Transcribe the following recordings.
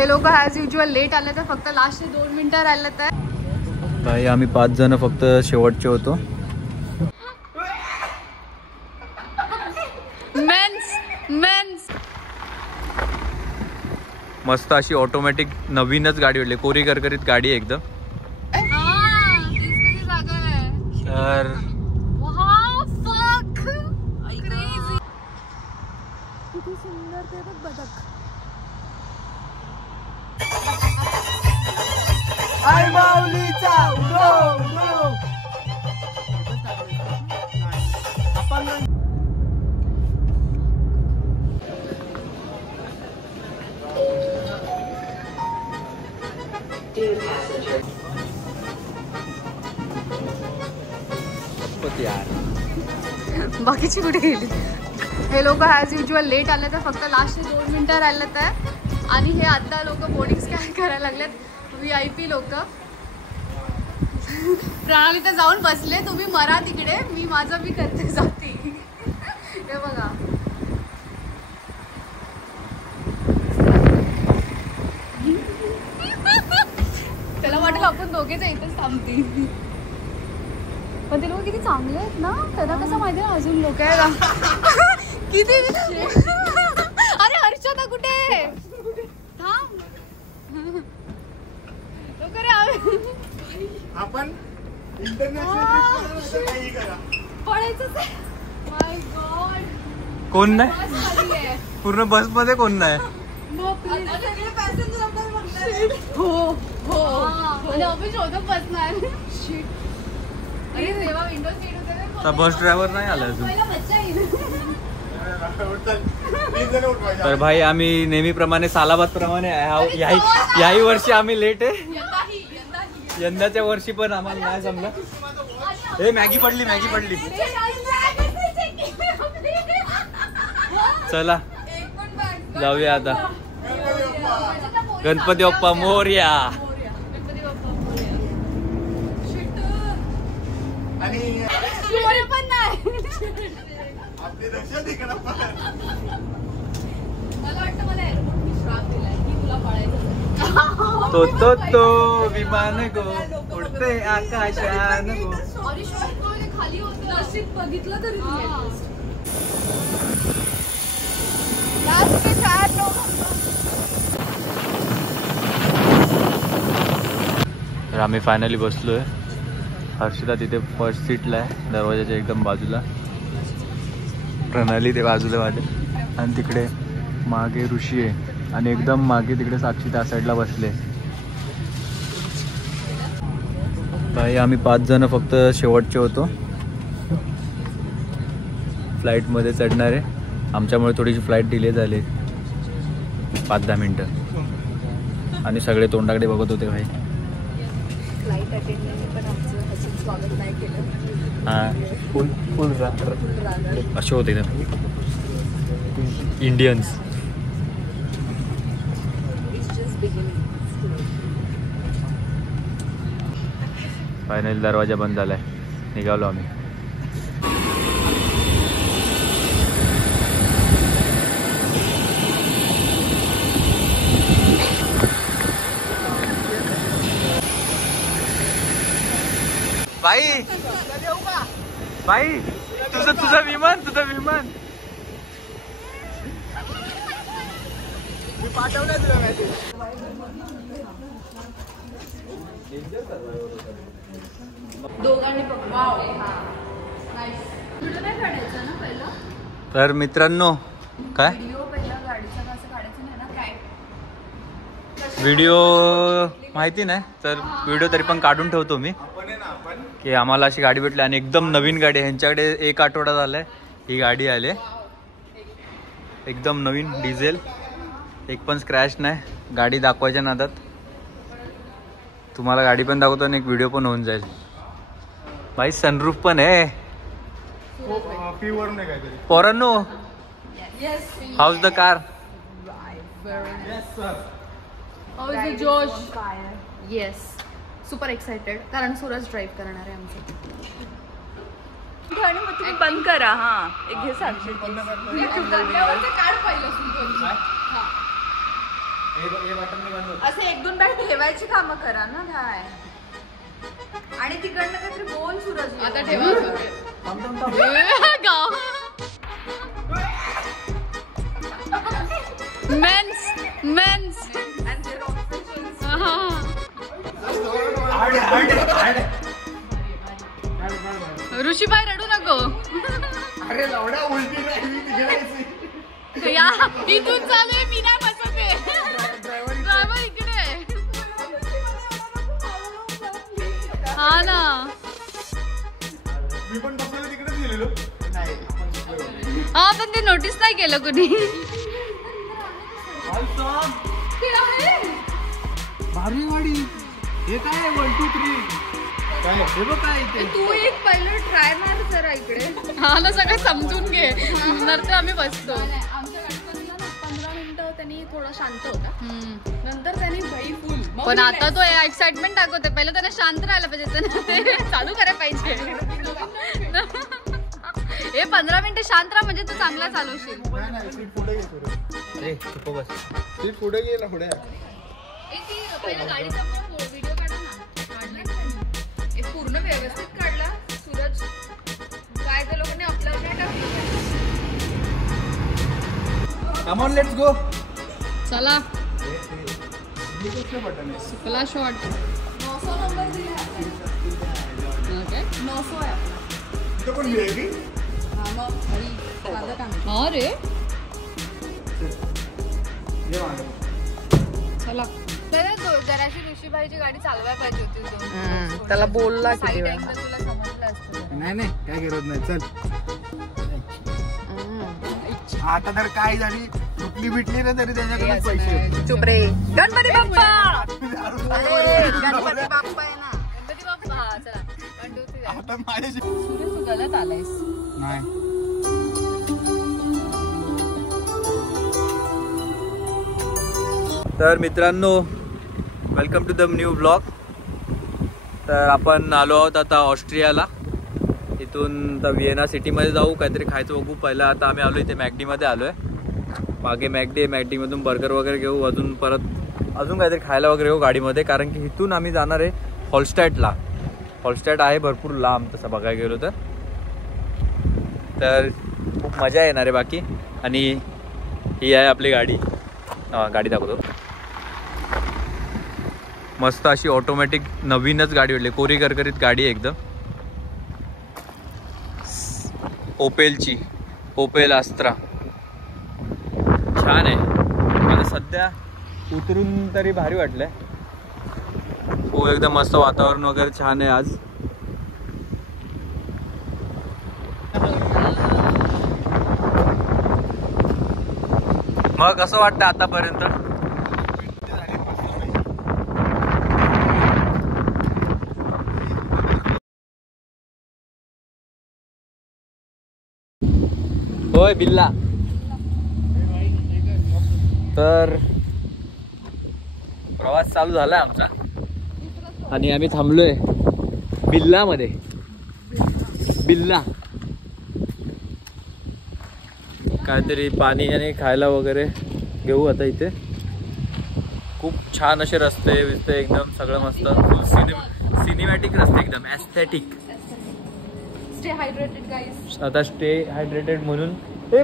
हे लोक as usual late आले तर फक्त लास्ट 2 मिनिटं राहिलं तर भाई आम्ही 5 जण फक्त शेवटचे होतो. मेन्स मस्त अशी ऑटोमॅटिक नवीनच गाडी भेटली, कोरी करकरीत गाडी आहे एकदम. तर किती सुंदर ते बघ बदक. आई माऊलीचा उडो उडो. आपण बाकीची कुठे गेली. हे लोक ॲज युजल लेट आले तर फक्त लास्ट 2 मिनिटं राहिलं तर. आणि हे आता लोक बोर्डिंग स्कॅन करायला लागलेत, VIP लोक. प्रणाली तर जाऊन बसले, तुम्ही मरा तिकडे, मी माझं मी करते जाते. हे बघा त्याला वाटेल आपण दोघेच इथेच थांबते. पण ते लोक किती चांगले आहेत ना, त्यांना कसं माहिती ना अजून लोक आहे किती. अरे हर्षदा कुठे थांब लोक रे. आपण इंटरनॅशनल पडायचंच आहे. माय गॉड कोण नाही, पूर्ण बस मध्ये कोण नाही. हो हो ऑफिस होतं बसणार. अरे तेव्हा विंडो सीट होते, बस ड्रायव्हर नाही आला अजून. मज्जा येईल. तर भाई आम्ही नेहमीप्रमाणे सालाबाद प्रमाणे याही वर्षी आम्ही लेट आहे. यंदाच्या वर्षी पण आम्हाला नाही जमलं. हे मॅगी पडली. चला जाऊया आता. गणपती बाप्पा मोरया. आणि पण नाही. आपले लक्षात इकडं मला वाटतं मला एअरपोर्टनी श्राप दिलाय की तुला पळायचं. तो विमान गो उडते आकाशान गो. खाली होतं नशीब बघितलं तरी. तर आम्ही फायनली बसलोय. हर्षदा तिथे फर्स्ट सीटला आहे, दरवाजाच्या एकदम बाजूला. प्रणाली ते बाजूला माझे, आणि तिकडे मागे ऋषी आहे, आणि एकदम मागे तिकडे साक्षी त्या साईडला बसले. काही आम्ही 5 जण फक्त शेवटचे होतो. फ्लाईटमध्ये चढणार आहे, आमच्यामुळे थोडीशी फ्लाईट डिले झाली 5-10 मिनटं. आणि सगळे तोंडाकडे बघत होते भाई. फ्लाईट अटेंडंटने पण आमचं अजून स्वागत नाही केलं. हां फुल असे होते ना इंडियन्स. फायनली दरवाजा बंद झालाय, निघालो आम्ही. बाई तुझं विमान मी पाठवलं तुला मेसेज. दोघांनी पकडा. व्हिडिओ नाही काढायचा ना पहिला. तर मित्रांनो काय व्हिडिओ पहिला गाडीचा कसं काढायचं नाही ना काय. व्हिडिओ माहिती नाही, तर व्हिडिओ तरी पण काढून ठेवतो मी की आम्हाला अशी गाडी भेटली. आणि एकदम नवीन गाडी आहे, ह्यांच्याकडे 1 आठवडा झालाय ही गाडी आली. एकदम नवीन डिझेल, एक पण स्क्रॅच नाही. गाडी दाखवायच्या नादात तुम्हाला गाडी पण दाखवतो आणि एक व्हिडिओ पण होऊन जाईल. भाई सनरूफ पण आहे. पोरांनो हाऊस द कार. जोश. येस सुपर एक्साइटेड, कारण सूरज ड्राईव्ह करणार आहे आमचं. तुम्ही बंद करा. हा एक घे साक्षी. असे एक दोन बॅग ठेवायची कामं करा ना काय. आणि तिकडनं काहीतरी गोल सूरज आता ठेवा गाव मेन्स ऋषीबाई रडू नको. अरे लवड्या उलटी नाही या इथून चालू आहे. मी नाही बसते. ड्रायव्हर इकडे. हा ना. मी पण बसलेलो तिकडेच गेलेलो. नाही हा पण ते नोटीस नाही केलं कुणी. भारी गाडी. हे काय 1 2 3 काय हे बघ काय इथे. तू एक पहिलं ट्राय मार जरा इकडे. हा ना सगळं समजून घे. नंतर आम्ही बसतो. आमच्या गाडीमध्ये 15 मिनिटं त्यांनी थोडा शांत होता. नंतर त्यांनी भाई फुल. पण आता तो एक्साइटमेंट दाखवते. पहिलं त्याला शांत राहायला पाहिजे. त्यानं ते चालू करायला पाहिजे. हे 15 मिनिटं शांत राहा म्हणजे तू चांगला चालवशील. नाही नाही सीट पुढे घे थोडं. ए चुप बस. सीट पुढे घे ना पुढे. पहिलं गाडीचा व्हिडिओ काढा ना. एक पूर्ण व्यवस्थित काढला सूरज. काय त्या लोकांनी आपल्याला नाही टाकलं. Come on let's go. चला हे कसलं बटन आहे. चला शॉट. 900 नंबर दिला. ओके 900 आहे आपला. इथं पण VIP. हा मग भाई माझं काम आहे. हा रे ये मागे. चला. जराशी ऋषीबाईची गाडी चालवायला पाहिजे होती. त्याला बोलला किती साईड वेळा. एकदा तुला समजलं असतं. नाही नाही काय गरज नाही. चल आता तर काय झाली तुटली बिटली ना तरी त्याच्याकडे पैसे. चुप रे. गणपती बाप्पा. गणपती बाप्पा आहे ना. गणपती बाप्पा. हा चला 1 2 3. आता माझ्याशी सूर्य तू गलत आलायस. नाही. तर मित्रांनो welcome to the new blog. तर आपण आलो आहोत आता ऑस्ट्रियाला. इथून तर व्हिएना सिटीमध्ये जाऊ काहीतरी खायचं बघू. पहिला आता आम्ही आलो इथे मॅकडीमध्ये आलो आहे. मागे मॅकडीमधून बर्गर वगैरे घेऊ. अजून काहीतरी खायला वगैरे घेऊ गाडीमध्ये. कारण की इथून आम्ही जाणार आहे हॉलस्टॅटला. हॉलस्टॅट आहे भरपूर लांब तसं बघायला गेलो तर खूप मजा येणार आहे बाकी. आणि ही आहे आपली गाडी. गाडी दाखवतो. मस्त अशी ऑटोमॅटिक नवीनच गाडी वाटली. कोरी करकरीत गाडी आहे एकदम. ओपेलची ओपेल अस्त्रा छान आहे. मला सध्या उतरून तरी भारी वाटलंय. हो एकदम मस्त वातावरण वगैरे छान आहे आज. मग कसं वाटतं आतापर्यंत. होय बिल्ला. तर प्रवास चालू झालाय आमचा आणि आम्ही थांबलोय बिल्लामध्ये. बिल्ला काहीतरी पाणी आणि खायला वगैरे घेऊ आता. इथे खूप छान असे रस्ते बिस्ते एकदम सगळं मस्त. फुल सिनेमॅटिक रस्ते एकदम ॲस्थेटिक. Stay hydrated guys. आता स्टे हायड्रेटेड म्हणून हे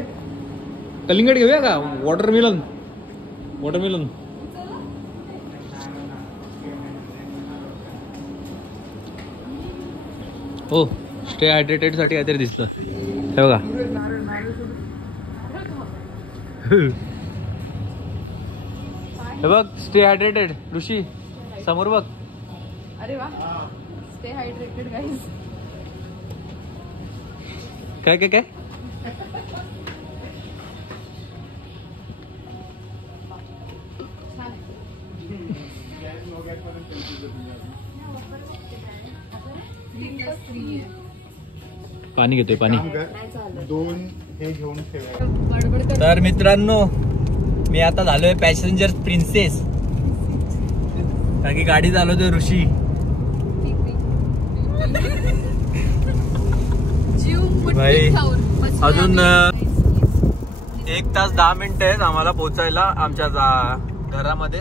कलिंगड घेऊया का. वॉटरमेलन हो. स्टे हायड्रेटेड साठी काहीतरी दिसलं हे बघा. हे बघ स्टे हायड्रेटेड. ऋषी समोर बघ. अरे वा. Stay hydrated guys. काय काय काय पाणी घेतोय पाणी. 2 हे घेऊन ठेवा. तर मित्रांनो मी आता झालोय पॅसेंजर प्रिन्सेस. कारण की गाडी चालवतोय ऋषी. भाई अजून 1 तास 10 मिनिटं आहेत आम्हाला पोहोचायला आमच्या घरामध्ये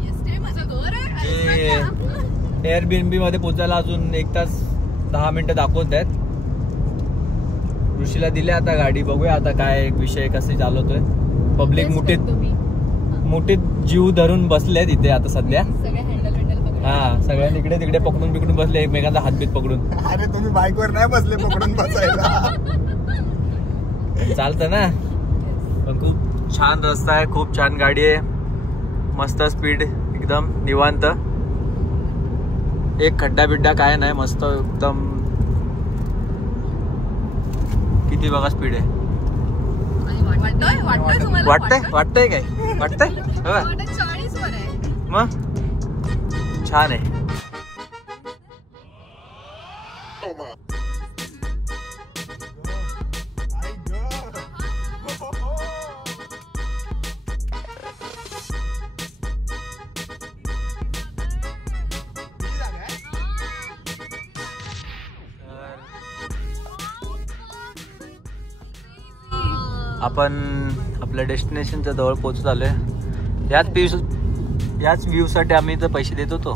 Yes, ते माझं घर आहे. एअरबीएनबी मध्ये पोचायला अजून 1 तास 10 मिनिटं दाखवत आहेत. ऋषीला दिले आता गाडी, बघूया आता काय विषय कसे चालवतोय. पब्लिक मुठीत जीव धरून बसले तिथे आता सध्या. सगळे हँडल हा, सगळ्यांनी इकडे तिकडे पकडून बसले एकमेकांचा हातबीत पकडून. अरे तुम्ही बाईकवर नाही बसले पकडून बसायला. चालतं ना. पण खूप छान रस्ता आहे, खूप छान गाडी आहे, मस्त स्पीड एकदम निवांत. एक खड्डा बिड्डा काय नाही, मस्त एकदम. किती बघा स्पीड आहे. वाटतंय काय वाटतंय 40 वर आहे. मग छान आहे. आपण आपल्या डेस्टिनेशनच्या जवळ पोहोचत आलोय. याच व्ह्यू साठी आम्ही इथं पैसे देत होतो.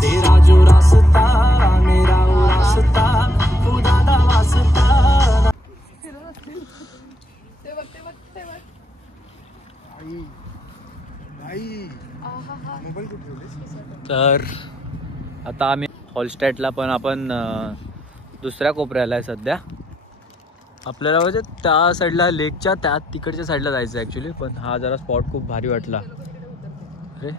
तेरा जो रास्ता मेरा वो रास्ता खुदा दा वास्ता. तर आता आम्ही हॉलस्टॅटला पण आपण दुसऱ्या कोपऱ्याला आहे सध्या. आपल्याला म्हणजे त्या साईडला लेकच्या तिकडच्या साईडला जायचं आहे ॲक्च्युली. पण हा जरा स्पॉट खूप भारी वाटला. अरे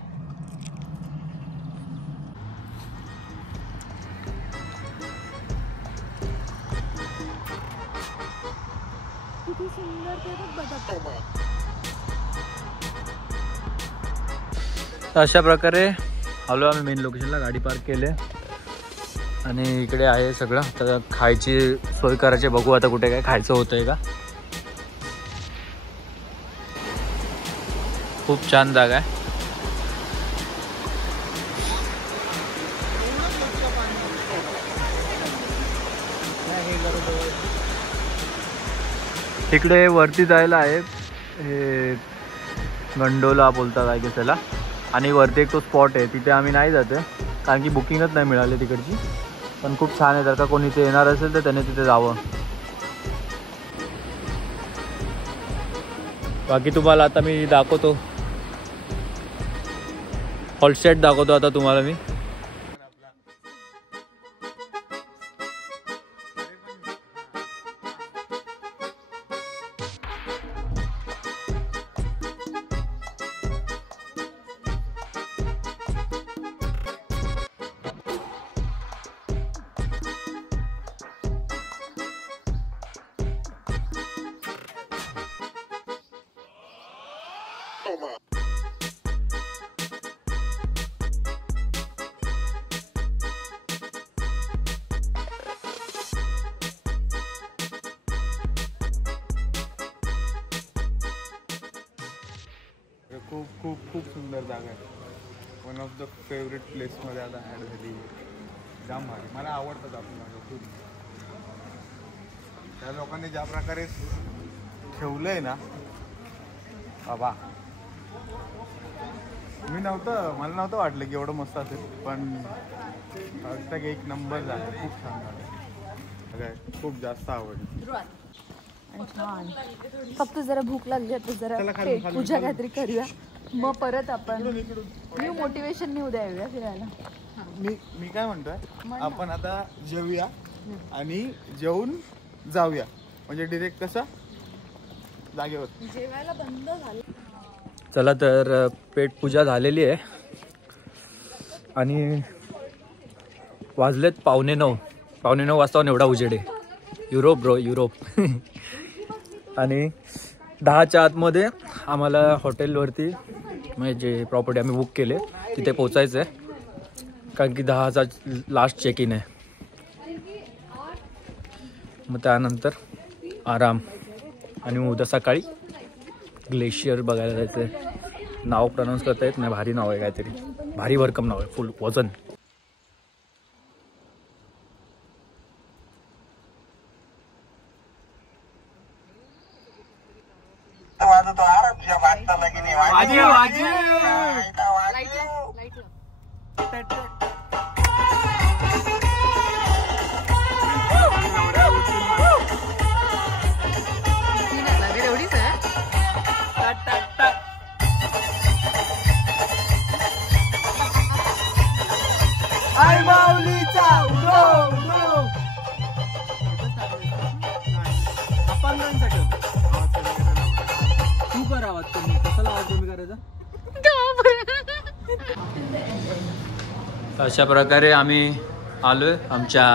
अशा प्रकारे आलो आम्ही मेन लोकेशनला. गाडी पार्क केले आणि इकडे आहे सगळं. आता खायची सोय करायची, बघू आता कुठे काय खायचं होतंय का. खूप छान जागा आहे. इकडे वरती जायला आहे, हे गंडोला बोलतात काय की त्याला. आणि वरती एक तो स्पॉट आहे, तिथे आम्ही नाही जाते कारण की बुकिंगच नाही मिळाली तिकडची. पण खूप छान आहे, जर का कोणी इथे येणार असेल तर त्याने तिथे जावं. बाकी तुम्हाला आता मी दाखवतो, हॉलस्टॅट दाखवतो आता तुम्हाला मी. खूप खूप खूप सुंदर जागा आहे. वन ऑफ द फेवरेट प्लेसमध्ये आता ॲड झाली. जाम भारी, मला आवडतात आपल्याला खूप. त्या लोकांनी ज्या प्रकारे ठेवलं आहे ना बाबा, मला नव्हतं वाटलं की एवढं मस्त असेल. पण आजतक एक नंबर झाला, खूप छान झालं. खूप जास्त आवडली. छान. फक्त जरा भूक लागली आता, जरा पेट पूजा काहीतरी करूया, मग परत आपण न्यू मोटिवेशन न्यू द्यायला फिरायला. मी काय म्हणतोय, आपण आता जेवूया आणि जेवून जाऊया, म्हणजे डिरेक्ट कसं जागेवर जेवायला बंद झालं. चला तर पेट पूजा झालेली आहे आणि वाजलेत 9:15 वाजता. एवढा उजेड आहे. Europe bro, Europe. आणि 10च्या आतमध्ये आम्हाला हॉटेलवरती, म्हणजे जे प्रॉपर्टी आम्ही बुक केले तिथे पोचायचं आहे, कारण की 10चा लास्ट चेक इन आहे. मग त्यानंतर आराम. आणि उद्या सकाळी ग्लेशियर बघायला जायचं आहे. नाव प्रनाऊन्स करता येत नाही, भारी नाव आहे काहीतरी, भारी भरकम नाव आहे, फुल वजन. एवढीच आहे. आई माऊलीचा उडो उडो. अपंगांसाठी तू कर आवाज कमी. कशाला आवाज कमी करायचा? अशा प्रकारे आम्ही आलोय आमच्या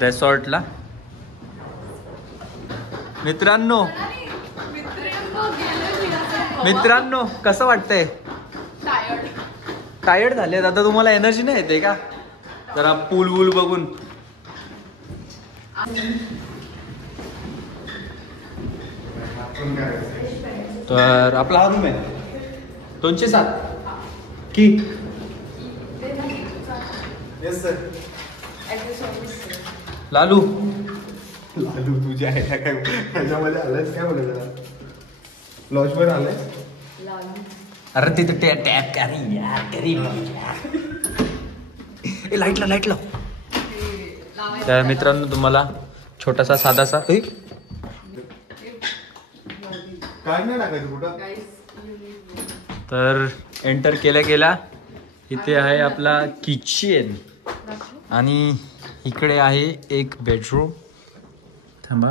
रेसॉर्टला. मित्रांनो कसं वाटतंय? टायर्ड झालेत आता. तुम्हाला एनर्जी नाही येते का जरा पूल वूल बघून? तर आपला हा रूम आहे 207 की. Yes sir. लालू लालू तुझ्या आहे ना काय ह्याच्यामध्ये आलायच काय बोलायचं त्याला? लॉजवर आलाय. अरे तिथे टॅप करी यार करी लाईट लाव. तर मित्रांनो तुम्हाला छोटासा साधासा काय नाही टाकायचं कुठं. तर एंटर केल्या इथे आहे आपला किचन आणि इकडे आहे एक बेडरूम. थांबा.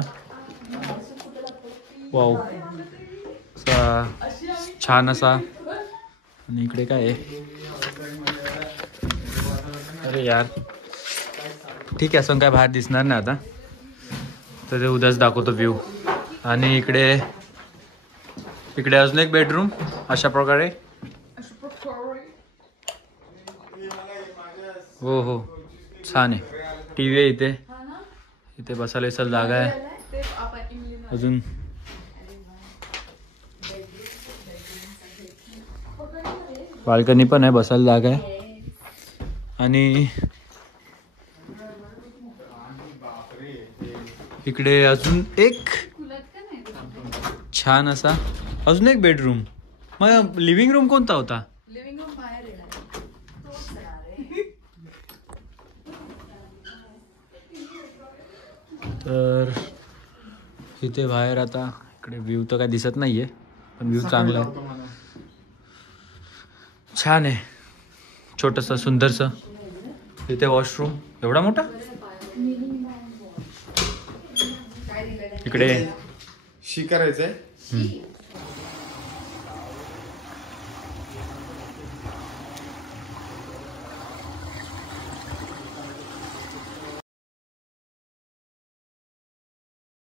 वाव छान असा. आणि इकडे काय आहे? अरे यार ठीक आहे असं काय बाहेर दिसणार नाही आता. तर ते उद्याच दाखवतो व्ह्यू. आणि इकडे अजून एक बेडरूम अशा प्रकारे. हो छान आहे. टी व्ही आहे इथे बसायला असेल जागा आहे. अजून बाल्कनी पण आहे बसायला जागा आहे. आणि इकडे अजून एक छान असा अजून एक बेडरूम. मग लिव्हिंग रूम कोणता होता? लिव्हिंग रूम बाहेर येणार. तर इथे बाहेर आता इकडे व्ह्यू तर काय दिसत नाहीये पण व्ह्यू चांगला आहे. छान आहे. छोटंसं सुंदरसं. इथे वॉशरूम एवढा मोठा. इकडे शी करायचंय.